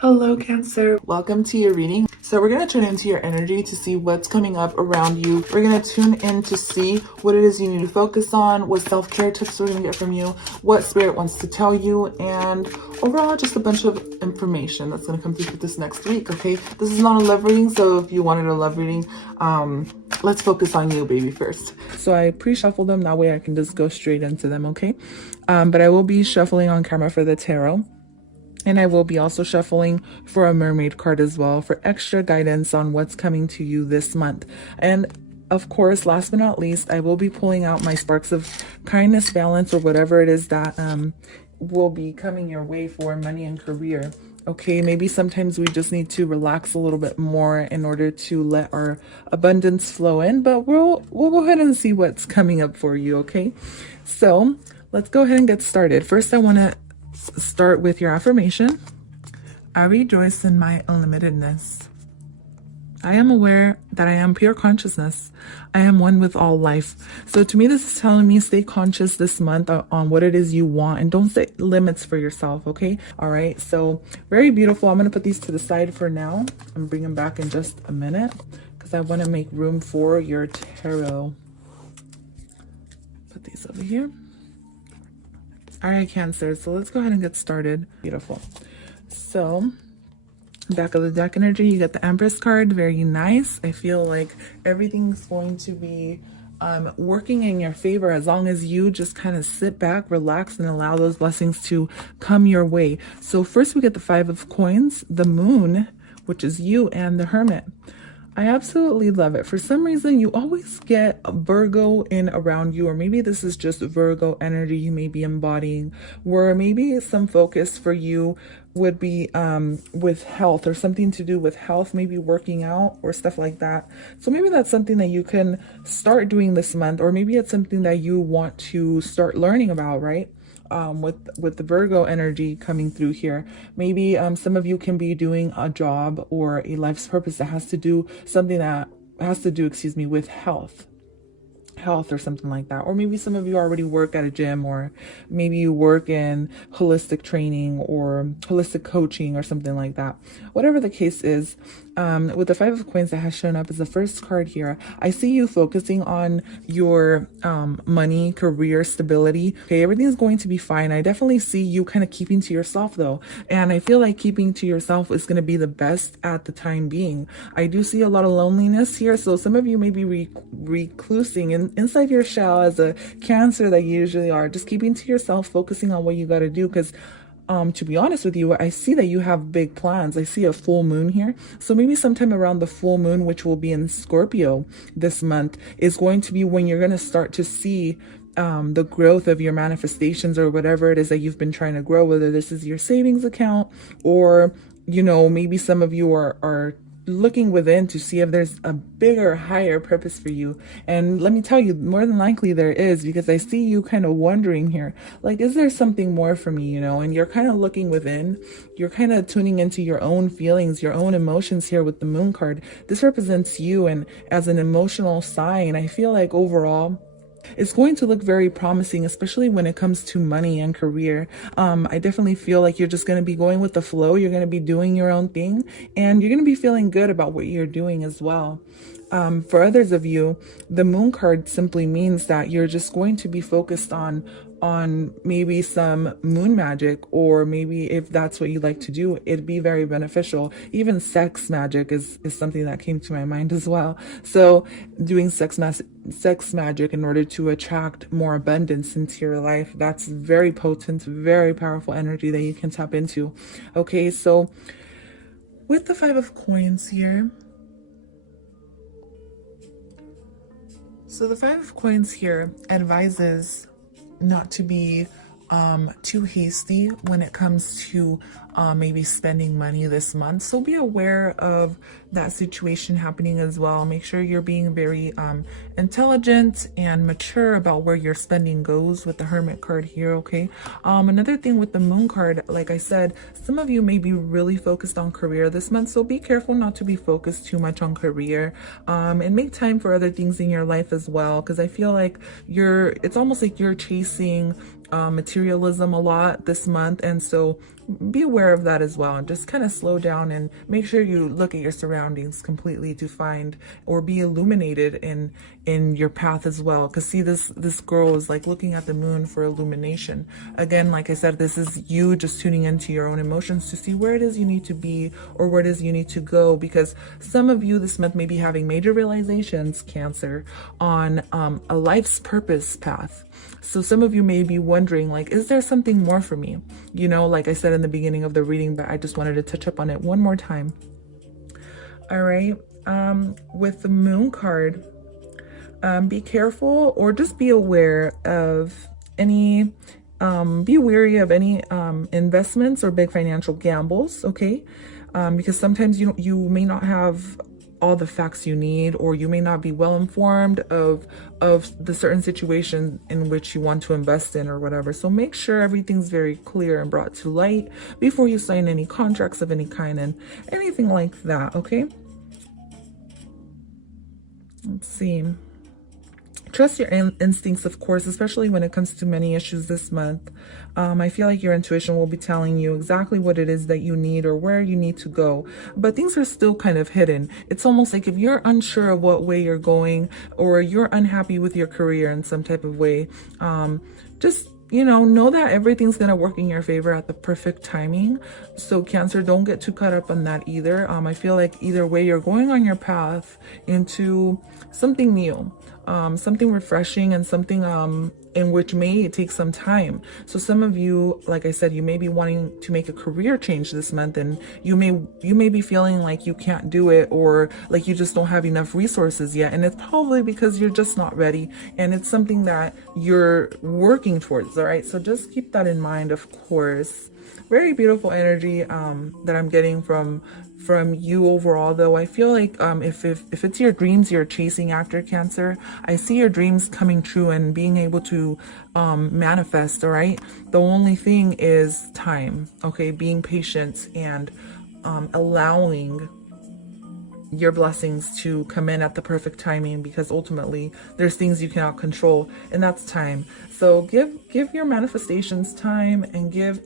Hello, Cancer. Welcome to your reading. So we're going to tune into your energy to see what's coming up around you. We're going to tune in to see what it is you need to focus on, what self-care tips we're going to get from you, what Spirit wants to tell you, and overall just a bunch of information that's going to come through for this next week, okay? This is not a love reading, so if you wanted a love reading, let's focus on you, baby, first. So I pre-shuffle them, that way I can just go straight into them, okay? But I will be shuffling on camera for the tarot. And I will be also shuffling for a mermaid card as well for extra guidance on what's coming to you this month. And of course, last but not least, I will be pulling out my sparks of kindness, balance, or whatever it is that will be coming your way for money and career. Okay, maybe sometimes we just need to relax a little bit more in order to let our abundance flow in, but we'll go ahead and see what's coming up for you, okay? So let's go ahead and get started. First, I want to start with your affirmation. I rejoice in my unlimitedness. I am aware that I am pure consciousness. I am one with all life. So to me, this is telling me stay conscious this month on what it is you want and don't set limits for yourself, okay? All right, so very beautiful. I'm going to put these to the side for now and bring them back in just a minute because I want to make room for your tarot. Put these over here. All right, Cancer, so let's go ahead and get started. Beautiful. So back of the deck energy, you get the Empress card. Very nice. I feel like everything's going to be working in your favor as long as you just kind of sit back, relax, and allow those blessings to come your way. So first we get the Five of Coins, the Moon, which is you, and the Hermit. I absolutely love it. For some reason, you always get a Virgo in around you, or maybe this is just Virgo energy you may be embodying, where maybe some focus for you would be with health or something to do with health, maybe working out or stuff like that. So maybe that's something that you can start doing this month, or maybe it's something that you want to start learning about, right? With the Virgo energy coming through here. Maybe some of you can be doing a job or a life's purpose that has to do something that has to do, with health or something like that. Or maybe some of you already work at a gym, or maybe you work in holistic training or holistic coaching or something like that. Whatever the case is, with the Five of Coins that has shown up as the first card here, I see you focusing on your money, career, stability. Okay, everything's going to be fine. I definitely see you kind of keeping to yourself though. And I feel like keeping to yourself is going to be the best at the time being. I do see a lot of loneliness here. So some of you may be reclusing inside your shell as a Cancer that you usually are. Just keeping to yourself, focusing on what you got to do, because to be honest with you, I see that you have big plans. I see a full moon here. So maybe sometime around the full moon, which will be in Scorpio this month, is going to be when you're going to start to see the growth of your manifestations or whatever it is that you've been trying to grow, whether this is your savings account or, maybe some of you are looking within to see if there's a bigger, higher purpose for you. And let me tell you, more than likely there is, because I see you kind of wondering here, like, is there something more for me, and you're kind of looking within, you're kind of tuning into your own feelings, your own emotions here with the Moon card. This represents you, and as an emotional sign, I feel like overall it's going to look very promising, especially when it comes to money and career. I definitely feel like you're just going to be going with the flow. You're going to be doing your own thing, and you're going to be feeling good about what you're doing as well. For others of you, the Moon card simply means that you're just going to be focused on maybe some moon magic, or maybe if that's what you like to do, it'd be very beneficial. Even sex magic is something that came to my mind as well. So doing sex magic in order to attract more abundance into your life, that's very potent, very powerful energy that you can tap into. Okay, so with the Five of Coins here, so the Five of Coins here advises not to be too hasty when it comes to maybe spending money this month. So be aware of that situation happening as well. Make sure you're being very intelligent and mature about where your spending goes with the Hermit card here, okay? Another thing with the Moon card, like I said, some of you may be really focused on career this month, so be careful not to be focused too much on career, and make time for other things in your life as well, because I feel like it's almost like you're chasing materialism a lot this month, and so be aware of that as well, and just kind of slow down and make sure you look at your surroundings completely to find or be illuminated in your path as well. Because see, this girl is like looking at the moon for illumination. Again, like I said, this is you just tuning into your own emotions to see where it is you need to be or where it is you need to go, because some of you this month may be having major realizations, Cancer, on a life's purpose path. So some of you may be wondering, like, is there something more for me? You know, like I said in the beginning of the reading, but I just wanted to touch up on it one more time. All right. With the moon card, be careful or just be aware of any, be wary of any investments or big financial gambles, okay? Because sometimes you may not have all the facts you need, or you may not be well informed of the certain situation in which you want to invest in or whatever. So make sure everything's very clear and brought to light before you sign any contracts of any kind and anything like that, okay? Let's see. Trust your instincts, of course, especially when it comes to many issues this month. I feel like your intuition will be telling you exactly what it is that you need or where you need to go. But things are still kind of hidden. It's almost like if you're unsure of what way you're going, or you're unhappy with your career in some type of way, just know that everything's going to work in your favor at the perfect timing. So Cancer, don't get too caught up on that either. I feel like either way you're going on your path into something new, something refreshing, and something in which may take some time. So some of you, like I said, you may be wanting to make a career change this month, and you may be feeling like you can't do it, or like you just don't have enough resources yet. And it's probably because you're just not ready, and it's something that you're working towards. All right, so just keep that in mind, of course. Very beautiful energy that I'm getting from you overall, though. I feel like if it's your dreams you're chasing after, Cancer, I see your dreams coming true and being able to manifest. All right, the only thing is time, okay? Being patient and allowing your blessings to come in at the perfect timing, because ultimately there's things you cannot control, and that's time. So give your manifestations time, and give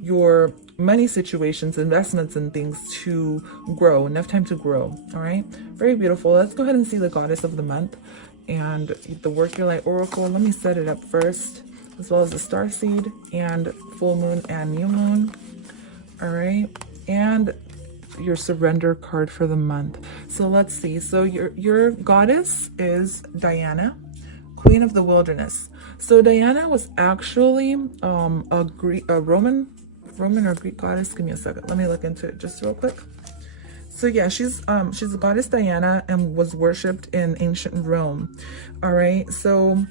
your money situations, investments, and things to grow, enough time to grow. All right, very beautiful. Let's go ahead and see the goddess of the month and the Work Your Light Oracle. Let me set it up first, as well as the star seed and full moon and new moon. All right, and your surrender card for the month. So let's see. So your goddess is Diana, Queen of the Wilderness. So Diana was actually a Roman or Greek goddess. Give me a second. Let me look into it just real quick. So yeah, she's the goddess Diana and was worshipped in ancient Rome. All right. So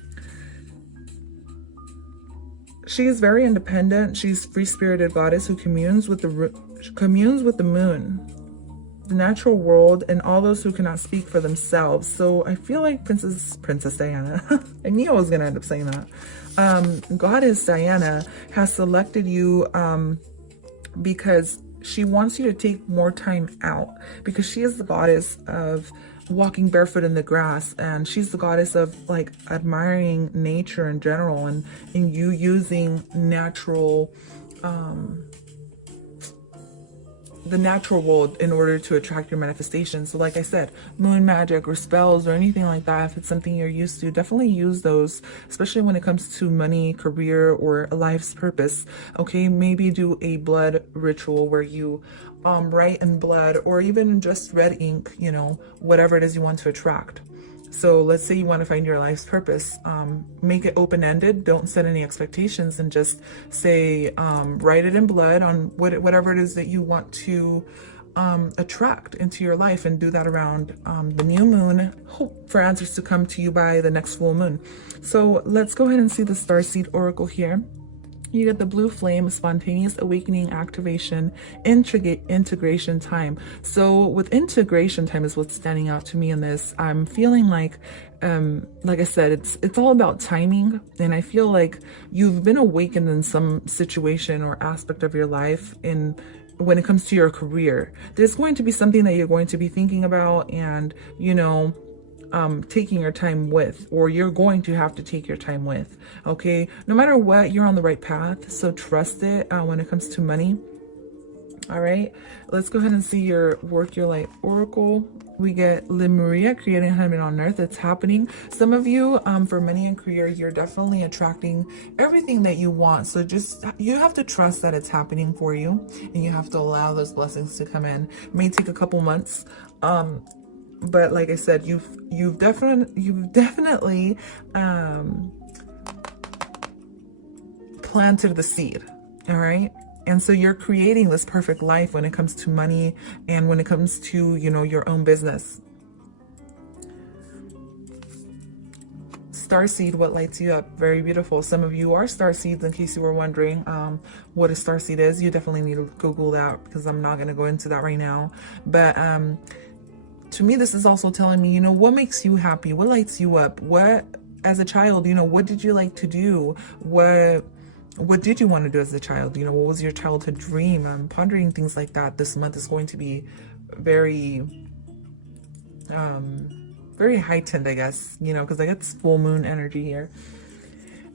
she is very independent. She's free-spirited goddess who communes with the moon, the natural world, and all those who cannot speak for themselves. So I feel like Princess Diana, I knew I was gonna end up saying that. Goddess Diana has selected you because she wants you to take more time out, because she is the goddess of walking barefoot in the grass, and she's the goddess of like admiring nature in general, and you using natural the natural world in order to attract your manifestation. So like I said, moon magic or spells or anything like that, if it's something you're used to, definitely use those, especially when it comes to money, career, or a life's purpose. Okay, maybe do a blood ritual where you write in blood, or even just red ink, whatever it is you want to attract. So let's say you want to find your life's purpose, make it open-ended. Don't set any expectations, and just say, write it in blood on whatever it is that you want to attract into your life, and do that around the new moon. Hope for answers to come to you by the next full moon. So let's go ahead and see the Starseed Oracle here. You get the blue flame, spontaneous awakening, activation, integration time. So with integration time is what's standing out to me in this. I'm feeling like I said, it's all about timing. And I feel like you've been awakened in some situation or aspect of your life when it comes to your career. There's going to be something that you're going to be thinking about, and, taking your time with, or you're going to have to take your time with. Okay, no matter what, you're on the right path, so trust it when it comes to money. All right, let's go ahead and see your Work Your Light Oracle. We get Lemuria, creating heaven on earth. It's happening. Some of you, for money and career, you're definitely attracting everything that you want. So just, you have to trust that it's happening for you, and you have to allow those blessings to come in. It may take a couple months. But like I said, you've definitely planted the seed. All right. And so you're creating this perfect life when it comes to money and when it comes to, you know, your own business. Starseed, what lights you up? Very beautiful. Some of you are starseeds, in case you were wondering what a starseed is. You definitely need to Google that, because I'm not going to go into that right now. But to me, this is also telling me, you know, what makes you happy? What lights you up? What, as a child, you know, what did you like to do? What did you want to do as a child? You know, what was your childhood dream? Pondering things like that. This month is going to be very, very heightened, I guess, you know, because I get full moon energy here.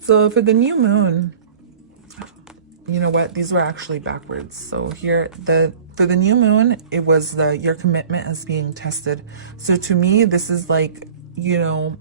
So for the new moon, you know what? These were actually backwards. So here, for the new moon, it was your commitment is being tested. So to me, this is like, you know,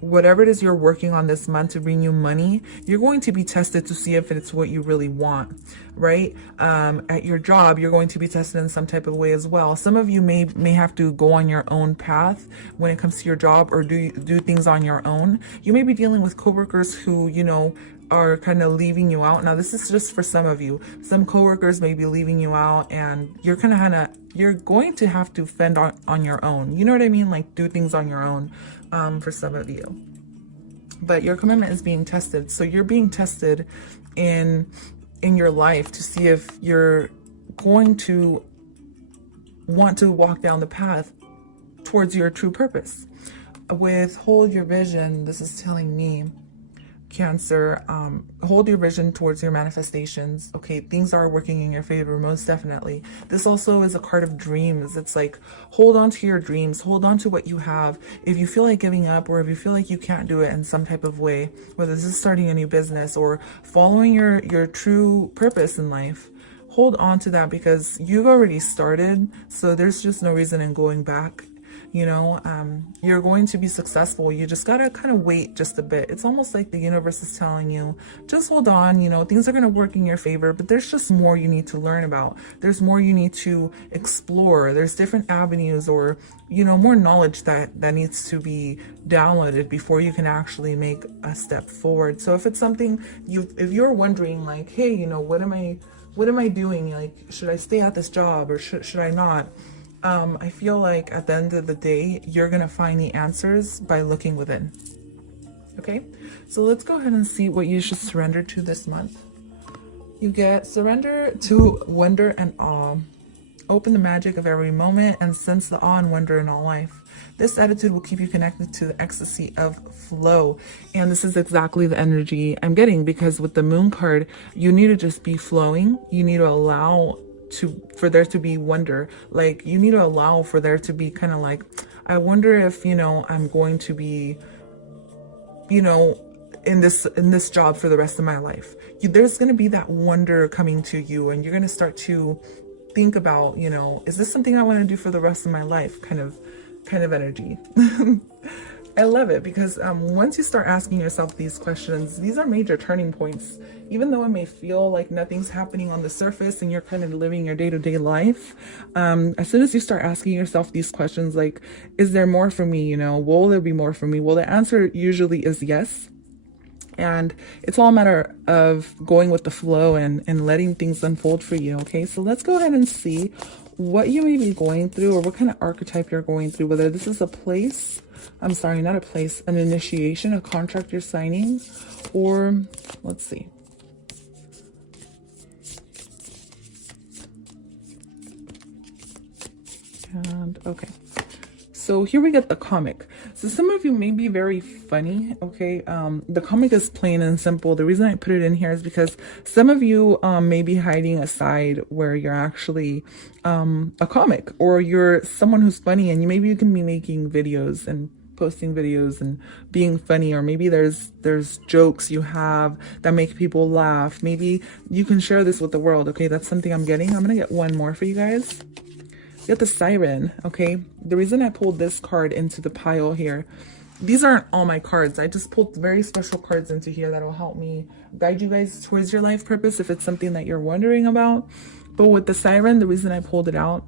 whatever it is you're working on this month to bring you money, you're going to be tested to see if it's what you really want, right? At your job, you're going to be tested in some type of way as well. Some of you may have to go on your own path when it comes to your job, or do things on your own. You may be dealing with coworkers who, you know, are kind of leaving you out. Now, this is just for some of you. Some coworkers may be leaving you out, and you're you're going to have to fend on your own. You know what I mean? Like, do things on your own for some of you. But your commitment is being tested. So you're being tested in your life to see if you're going to want to walk down the path towards your true purpose. With hold your vision, this is telling me, Cancer, hold your vision towards your manifestations. Okay, things are working in your favor, most definitely. This also is a card of dreams. It's like, hold on to your dreams, hold on to what you have. If you feel like giving up, or if you feel like you can't do it in some type of way, whether this is starting a new business or following your true purpose in life, hold on to that, because you've already started. So there's just no reason in going back. You know, you're going to be successful. You just got to kind of wait just a bit. It's almost like the universe is telling you, just hold on, you know, things are going to work in your favor, but there's just more you need to learn about. There's more you need to explore. There's different avenues, or, you know, more knowledge that needs to be downloaded before you can actually make a step forward. So if it's something if you're wondering like, hey, you know, what am I doing? Like, should I stay at this job, or should I not? I feel like at the end of the day, you're going to find the answers by looking within. Okay, so let's go ahead and see what you should surrender to this month. You get surrender to wonder and awe. Open the magic of every moment and sense the awe and wonder in all life. This attitude will keep you connected to the ecstasy of flow. And this is exactly the energy I'm getting, because with the moon card, you need to just be flowing. You need to allow for there to be wonder. Like, you need to allow for there to be kind of like, I wonder if, you know, I'm going to be, you know, in this job for the rest of my life. There's going to be that wonder coming to you, and you're going to start to think about, you know, is this something I want to do for the rest of my life? Kind of energy. I love it, because once you start asking yourself these questions, these are major turning points. Even though it may feel like nothing's happening on the surface and you're kind of living your day-to-day life, as soon as you start asking yourself these questions, like, is there more for me? You know, will there be more for me? Well, the answer usually is yes. And it's all a matter of going with the flow and letting things unfold for you. Okay, so let's go ahead and see what you may be going through, or what kind of archetype you're going through, whether this is a place, I'm sorry, not a place, an initiation, a contract you're signing, or let's see. And okay, so here we get the comic. So some of you may be very funny, okay? The comic is plain and simple. The reason I put it in here is because some of you may be hiding a side where you're actually a comic, or you're someone who's funny, and maybe you can be making videos and posting videos and being funny, or maybe there's jokes you have that make people laugh. Maybe you can share this with the world. Okay, that's something I'm getting. I'm gonna get one more for you guys. Get the siren. Okay, the reason I pulled this card into the pile here, these aren't all my cards. I just pulled very special cards into here that'll help me guide you guys towards your life purpose if it's something that you're wondering about. But with the siren, the reason I pulled it out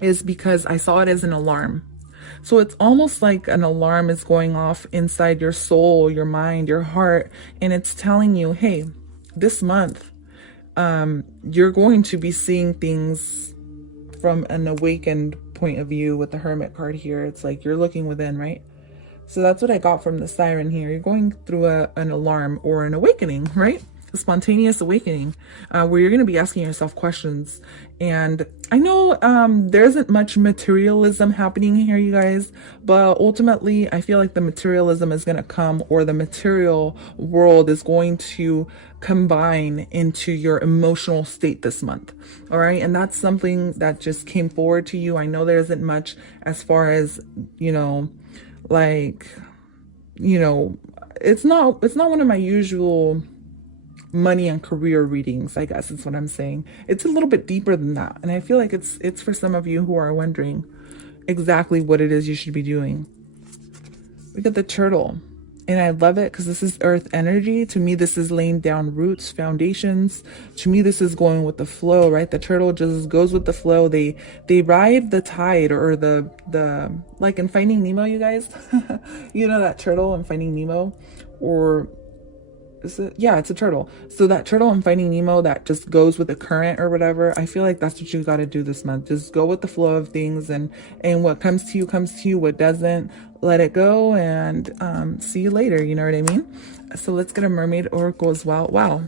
is because I saw it as an alarm. So it's almost like an alarm is going off inside your soul, your mind, your heart, and it's telling you, hey, this month, you're going to be seeing things from an awakened point of view with the Hermit card here. It's like you're looking within, right? So that's what I got from the siren here. You're going through an alarm or an awakening, right? A spontaneous awakening, where you're going to be asking yourself questions. And I know there isn't much materialism happening here, you guys, but ultimately I feel like the materialism is going to come, or the material world is going to combine into your emotional state this month. All right. And that's something that just came forward to you. I know there isn't much as far as, you know, like, you know, it's not one of my usual money and career readings, I guess is what I'm saying. It's a little bit deeper than that. And I feel like it's for some of you who are wondering exactly what it is you should be doing. We got the turtle. And I love it because this is earth energy. To me, this is laying down roots, foundations. To me, this is going with the flow, right? The turtle just goes with the flow. They ride the tide, or the like in Finding Nemo, you guys. You know that turtle in Finding Nemo? Or is it? Yeah, it's a turtle. So that turtle in Finding Nemo that just goes with the current or whatever, I feel like that's what you got to do this month. Just go with the flow of things, and what comes to you comes to you. What doesn't, let it go, and see you later. You know what I mean? So let's get a mermaid oracle as well. Wow.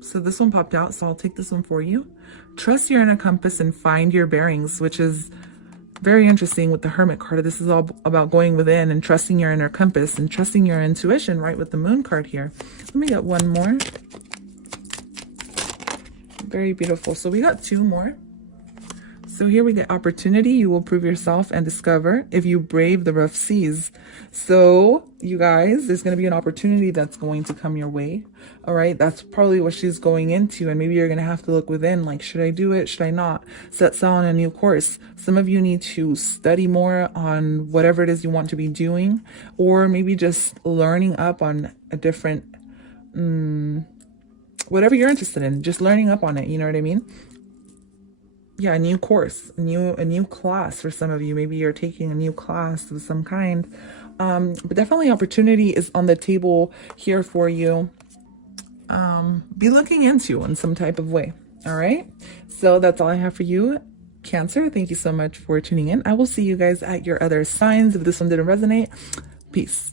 So this one popped out, so I'll take this one for you. Trust your inner compass and find your bearings, which is very interesting with the Hermit card. This is all about going within and trusting your inner compass and trusting your intuition, right, with the Moon card here. Let me get one more. Very beautiful. So we got two more. So here we get opportunity. You will prove yourself and discover if you brave the rough seas. So you guys, there's going to be an opportunity that's going to come your way. All right. That's probably what she's going into. And maybe you're going to have to look within, like, should I do it? Should I not? Set sail on a new course. Some of you need to study more on whatever it is you want to be doing, or maybe just learning up on a different, whatever you're interested in, just learning up on it. You know what I mean? Yeah, a new course, a new class for some of you. Maybe you're taking a new class of some kind. But definitely opportunity is on the table here for you. Be looking into in some type of way. All right. So that's all I have for you, Cancer. Thank you so much for tuning in. I will see you guys at your other signs. If this one didn't resonate, peace.